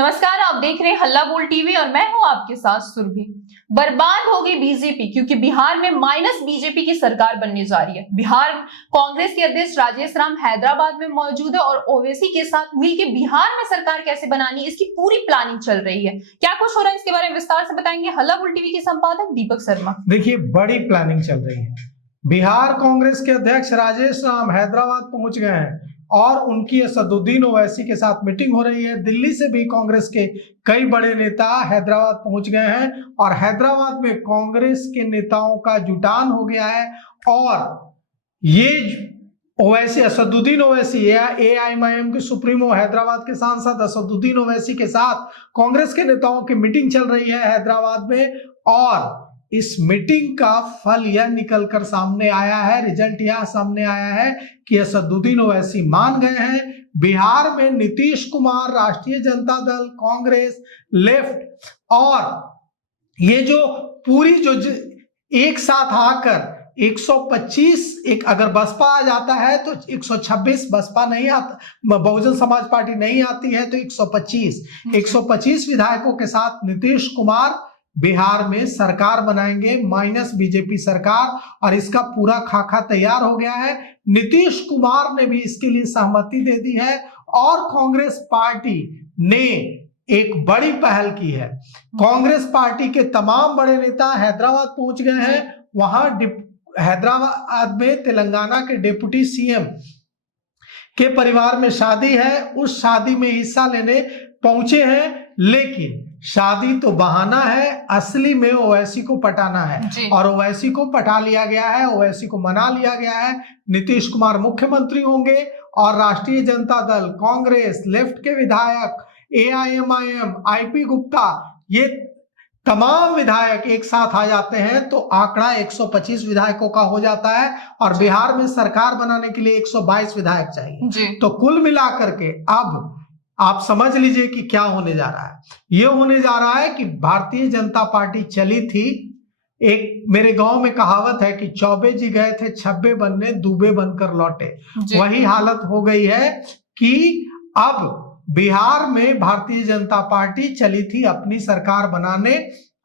नमस्कार, आप देख रहे हैं हल्ला बोल टीवी और मैं हूं आपके साथ सुरभि। बर्बाद होगी बीजेपी क्योंकि बिहार में माइनस बीजेपी की सरकार बनने जा रही है। बिहार कांग्रेस के अध्यक्ष राजेश राम हैदराबाद में मौजूद है और ओवैसी के साथ मिलकर बिहार में सरकार कैसे बनानी इसकी पूरी प्लानिंग चल रही है। क्या कुछ हो रहा है इसके बारे में विस्तार से बताएंगे हल्ला बोल टीवी के संपादक दीपक शर्मा। देखिए, बड़ी प्लानिंग चल रही है। बिहार कांग्रेस के अध्यक्ष राजेश राम हैदराबाद पहुंच गए हैं और उनकी असदुद्दीन ओवैसी के साथ मीटिंग हो रही है। दिल्ली से भी कांग्रेस के कई बड़े नेता हैदराबाद पहुंच गए हैं और हैदराबाद में कांग्रेस के नेताओं का जुटान हो गया है। और ये ओवैसी, असदुद्दीन ओवैसी, एआईएमआईएम के सुप्रीमो, हैदराबाद के सांसद असदुद्दीन ओवैसी के साथ कांग्रेस के नेताओं की मीटिंग चल रही है हैदराबाद में। और इस मीटिंग का फल यह निकलकर सामने आया है, रिजल्ट यह सामने आया है कि असदुद्दीन ओवैसी मान गए हैं। बिहार में नीतीश कुमार, राष्ट्रीय जनता दल, कांग्रेस, लेफ्ट और ये जो पूरी जो एक साथ आकर 125, एक अगर बसपा आ जाता है तो 126, बसपा नहीं आता, बहुजन समाज पार्टी नहीं आती है तो 125 विधायकों के साथ नीतीश कुमार बिहार में सरकार बनाएंगे, माइनस बीजेपी सरकार। और इसका पूरा खाका तैयार हो गया है। नीतीश कुमार ने भी इसके लिए सहमति दे दी है और कांग्रेस पार्टी ने एक बड़ी पहल की है। कांग्रेस पार्टी के तमाम बड़े नेता हैदराबाद पहुंच गए हैं। वहां हैदराबाद में तेलंगाना के डिप्टी सीएम के परिवार में शादी है, उस शादी में हिस्सा लेने पहुंचे हैं। लेकिन शादी तो बहाना है, असली में ओवैसी को पटाना है और ओवैसी को पटा लिया गया है, ओवैसी को मना लिया गया है। नीतीश कुमार मुख्यमंत्री होंगे और राष्ट्रीय जनता दल, कांग्रेस, लेफ्ट के विधायक, एआईएमआईएम, आईपी गुप्ता, ये तमाम विधायक एक साथ आ जाते हैं तो आंकड़ा 125 विधायकों का हो जाता है। और बिहार में सरकार बनाने के लिए 122 विधायक चाहिए। तो कुल मिलाकर के अब आप समझ लीजिए कि क्या होने जा रहा है। ये होने जा रहा है कि भारतीय जनता पार्टी चली थी, एक मेरे गांव में कहावत है कि चौबे जी गए थे छब्बे बनने, दूबे बनकर लौटे। वही हालत हो गई है कि अब बिहार में भारतीय जनता पार्टी चली थी अपनी सरकार बनाने।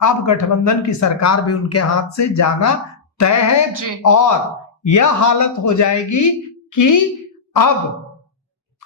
अब गठबंधन की सरकार भी उनके हाथ से जाना तय है और यह हालत हो जाएगी कि अब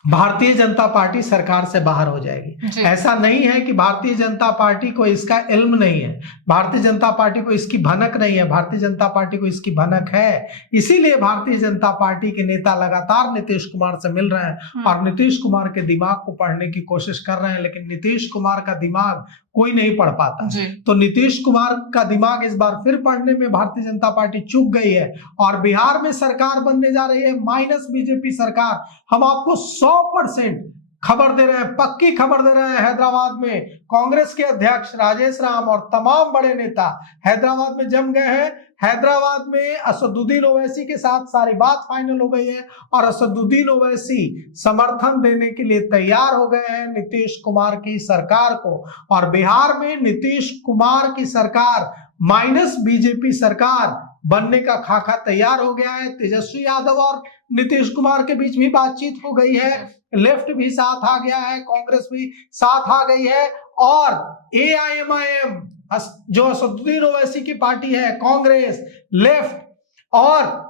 भारतीय जनता पार्टी सरकार से बाहर हो जाएगी। ऐसा नहीं है कि भारतीय जनता पार्टी को इसका इल्म नहीं है, भारतीय जनता पार्टी को इसकी भनक नहीं है, भारतीय जनता पार्टी को इसकी भनक है। इसीलिए भारतीय जनता पार्टी के नेता लगातार नीतीश कुमार से मिल रहे हैं और नीतीश कुमार के दिमाग को पढ़ने की कोशिश कर रहे हैं। लेकिन नीतीश कुमार का दिमाग कोई नहीं पढ़ पाता। तो नीतीश कुमार का दिमाग इस बार फिर पढ़ने में भारतीय जनता पार्टी चूक गई है और बिहार में सरकार बनने जा रही है माइनस बीजेपी सरकार। हम आपको 100% खबर दे रहे हैं, पक्की खबर दे रहे हैं। हैदराबाद में कांग्रेस के अध्यक्ष राजेश राम और तमाम बड़े नेता हैदराबाद में जम गए हैं। हैदराबाद में असदुद्दीन ओवैसी के साथ सारी बात फाइनल हो गई है और असदुद्दीन ओवैसी समर्थन देने के लिए तैयार हो गए हैं नीतीश कुमार की सरकार को। और बिहार में नीतीश कुमार की सरकार माइनस बीजेपी सरकार बनने का खाका तैयार हो गया है। तेजस्वी यादव और नीतीश कुमार के बीच भी बातचीत हो गई है, लेफ्ट भी साथ आ गया है, कांग्रेस भी साथ आ गई है और एआईएमआईएम जो असदुद्दीन ओवैसी की पार्टी है, कांग्रेस, लेफ्ट और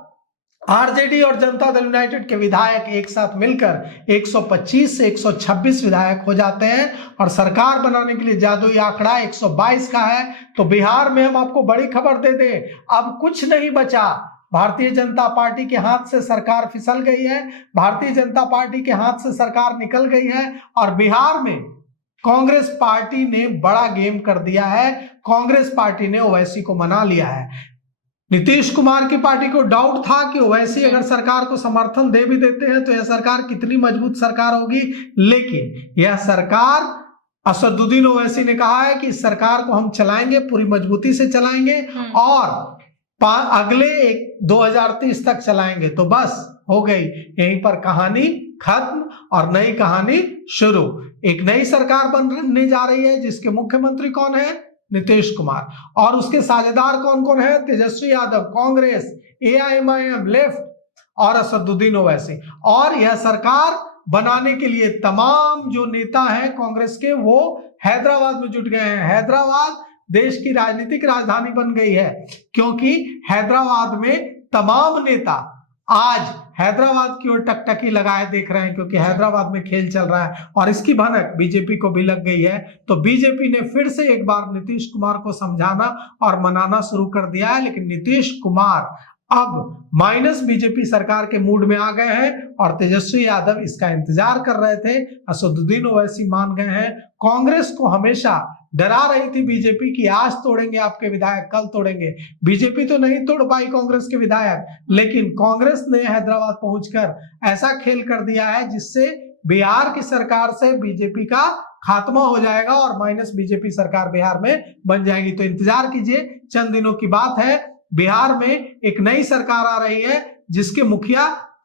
आरजेडी और जनता दल यूनाइटेड के विधायक एक साथ मिलकर 125 से 126 विधायक हो जाते हैं और सरकार बनाने के लिए जादुई आंकड़ा 122 का है। तो बिहार में हम आपको बड़ी खबर दे दें, अब कुछ नहीं बचा। भारतीय जनता पार्टी के हाथ से सरकार फिसल गई है, भारतीय जनता पार्टी के हाथ से सरकार निकल गई है और बिहार में कांग्रेस पार्टी ने बड़ा गेम कर दिया है। कांग्रेस पार्टी ने ओवैसी को मना लिया है। नीतीश कुमार की पार्टी को डाउट था कि ओवैसी अगर सरकार को समर्थन दे भी देते हैं तो यह सरकार कितनी मजबूत सरकार होगी, लेकिन यह सरकार, असदुद्दीन ओवैसी ने कहा है कि इस सरकार को हम चलाएंगे, पूरी मजबूती से चलाएंगे और अगले 2030 तक चलाएंगे। तो बस हो गई, यहीं पर कहानी खत्म और नई कहानी शुरू। एक नई सरकार बनने जा रही है जिसके मुख्यमंत्री कौन है? नीतीश कुमार। और उसके साझेदार कौन कौन है? तेजस्वी यादव, कांग्रेस, एआईएमआईएम, लेफ्ट और असदुद्दीन ओवैसी। और यह सरकार बनाने के लिए तमाम जो नेता हैं कांग्रेस के वो हैदराबाद में जुट गए हैं। हैदराबाद देश की राजनीतिक राजधानी बन गई है, क्योंकि हैदराबाद में तमाम नेता आज हैदराबाद की ओर टकटकी लगाए देख रहे हैं, क्योंकि हैदराबाद में खेल चल रहा है और इसकी भनक बीजेपी को भी लग गई है। तो बीजेपी ने फिर से एक बार नीतीश कुमार को समझाना और मनाना शुरू कर दिया है, लेकिन नीतीश कुमार अब माइनस बीजेपी सरकार के मूड में आ गए हैं और तेजस्वी यादव इसका इंतजार कर रहे थे। असदुद्दीन ओवैसी मान गए हैं। कांग्रेस को हमेशा डरा रही थी बीजेपी की आज तोड़ेंगे आपके विधायक, कल तोड़ेंगे। बीजेपी तो नहीं तोड़ पाई कांग्रेस के विधायक, लेकिन कांग्रेस ने हैदराबाद पहुंचकर ऐसा खेल कर दिया है जिससे बिहार की सरकार से बीजेपी का खात्मा हो जाएगा और माइनस बीजेपी सरकार बिहार में बन जाएगी। तो इंतजार कीजिए, चंद दिनों की बात है। बिहार में एक नई सरकार आ रही है जिसके मुखिया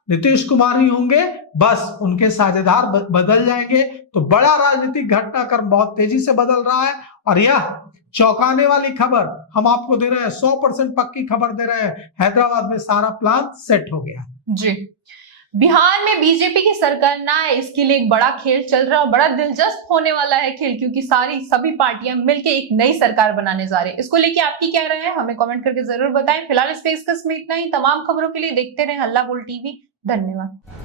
नीतीश कुमार ही होंगे, बस उनके साझेदार बदल जाएंगे। तो बड़ा राजनीतिक घटनाक्रम बहुत तेजी से बदल रहा है और यह चौंकाने वाली खबर हम आपको दे रहे हैं, 100% पक्की खबर दे रहे हैं। हैदराबाद में सारा प्लान सेट हो गया जी। बिहार में बीजेपी की सरकार ना है, इसके लिए एक बड़ा खेल चल रहा है और बड़ा दिलचस्प होने वाला है खेल, क्योंकि सभी पार्टियां मिलकर एक नई सरकार बनाने जा रही है। इसको लेके आपकी क्या राय है, हमें कमेंट करके जरूर बताएं। फिलहाल इस पे इसका में इतना ही। तमाम खबरों के लिए देखते रहे हल्ला बोल टीवी। धन्यवाद।